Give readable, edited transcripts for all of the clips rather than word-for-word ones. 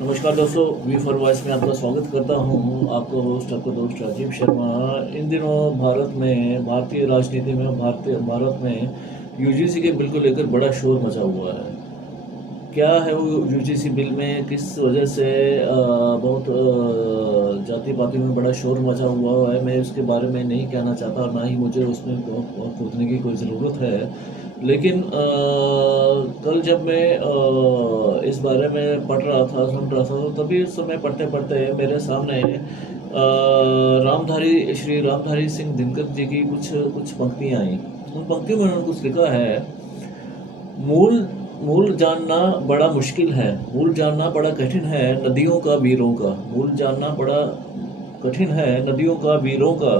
नमस्कार दोस्तों, we for voice में आपका स्वागत करता हूँ। आपका होस्ट, आपका दोस्त राजीव शर्मा। इन दिनों भारत में, भारतीय राजनीति में, भारत में यूजीसी के बिल को लेकर बड़ा शोर मचा हुआ है। क्या है वो यूजीसी बिल में, किस वजह से बहुत जाति पाति में बड़ा शोर मचा हुआ है, मैं उसके बारे में नहीं कहना चाहता और ना ही मुझे उसमें कूदने की कोई ज़रूरत है। लेकिन कल जब मैं इस बारे में पढ़ रहा था, सुन रहा था, तो तभी उस समय पढ़ते पढ़ते मेरे सामने श्री रामधारी सिंह दिनकर जी की कुछ कुछ पंक्तियाँ आई। उन पंक्तियों में उन्होंने कुछ लिखा है। मूल मूल जानना बड़ा मुश्किल है, मूल जानना बड़ा कठिन है नदियों का वीरों का। मूल जानना बड़ा कठिन है नदियों का वीरों का।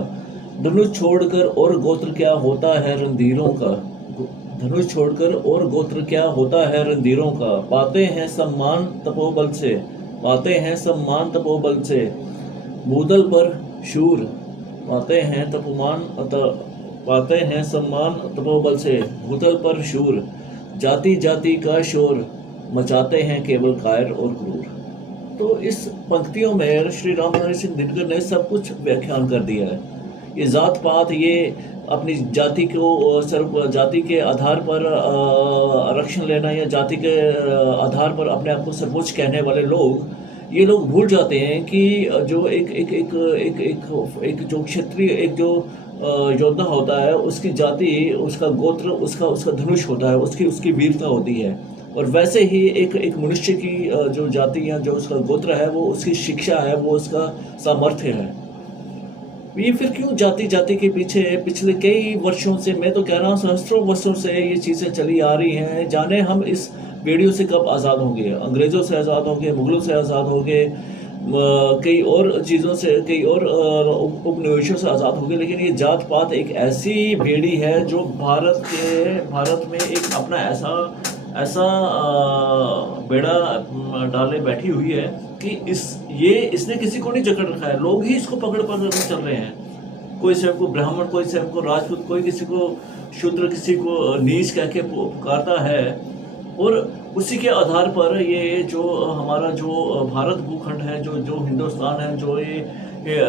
धनुष छोड़कर और गोत्र क्या होता है रणधीरों का। धनुष छोड़कर और गोत्र क्या होता है रणधीरों का। पाते हैं सम्मान तपोबल से, पाते हैं सम्मान तपोबल से। भूतल पर शूर पाते हैं पाते हैं सम्मान तपोबल से। भूतल पर शूर जाति जाति का शोर मचाते हैं केवल कायर और क्रूर। तो इस पंक्तियों में श्री रामधारी सिंह दिनकर ने सब कुछ व्याख्यान कर दिया है। ये जात पात, ये अपनी जाति को जाति के आधार पर आरक्षण लेना या जाति के आधार पर अपने आप को सर्वोच्च कहने वाले लोग, ये लोग भूल जाते हैं कि जो एक जो क्षत्रिय, एक जो योद्धा होता है, उसकी जाति, उसका गोत्र, उसका धनुष होता है, उसकी वीरता होती है। और वैसे ही एक मनुष्य की जो जाति या जो उसका गोत्र है, वो उसकी शिक्षा है, वो उसका सामर्थ्य है। ये फिर क्यों जाति जाति के पीछे पिछले कई वर्षों से, मैं तो कह रहा हूँ सहस्त्रों वर्षों से ये चीज़ें चली आ रही हैं। जाने हम इस बेड़ियों से कब आज़ाद होंगे। अंग्रेज़ों से आज़ाद होंगे, मुगलों से आज़ाद होंगे, कई और चीज़ों से, कई और उपनिवेशों से आज़ाद होंगे। लेकिन ये जात पात एक ऐसी बेड़ी है जो भारत में एक अपना ऐसा बेड़ा डाले बैठी हुई है कि इसने किसी को नहीं जकड़ रखा है। लोग ही इसको पकड़ पकड़ चल रहे हैं। कोई स्वयं को ब्राह्मण, कोई स्वयं को राजपूत, कोई किसी को शूद्र, किसी को नीच कह के पुकारता है। और उसी के आधार पर ये जो हमारा जो भारत भूखंड है, जो हिंदुस्तान है, जो ये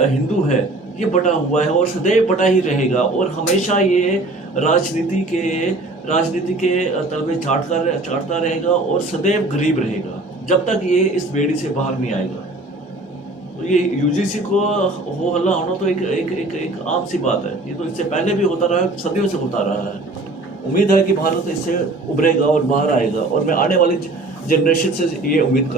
हिंदू है, ये बटा हुआ है और सदैव बटा ही रहेगा। और हमेशा ये राजनीति के तलवे चाटता रहेगा और सदैव गरीब रहेगा जब तक ये इस बेड़ी से बाहर नहीं आएगा। तो ये यूजीसी को हो हल्ला होना तो एक आम सी बात है। ये तो इससे पहले भी होता रहा है, सदियों से होता रहा है। उम्मीद है कि भारत इससे उभरेगा और बाहर आएगा, और मैं आने वाली जनरेशन से ये उम्मीद कर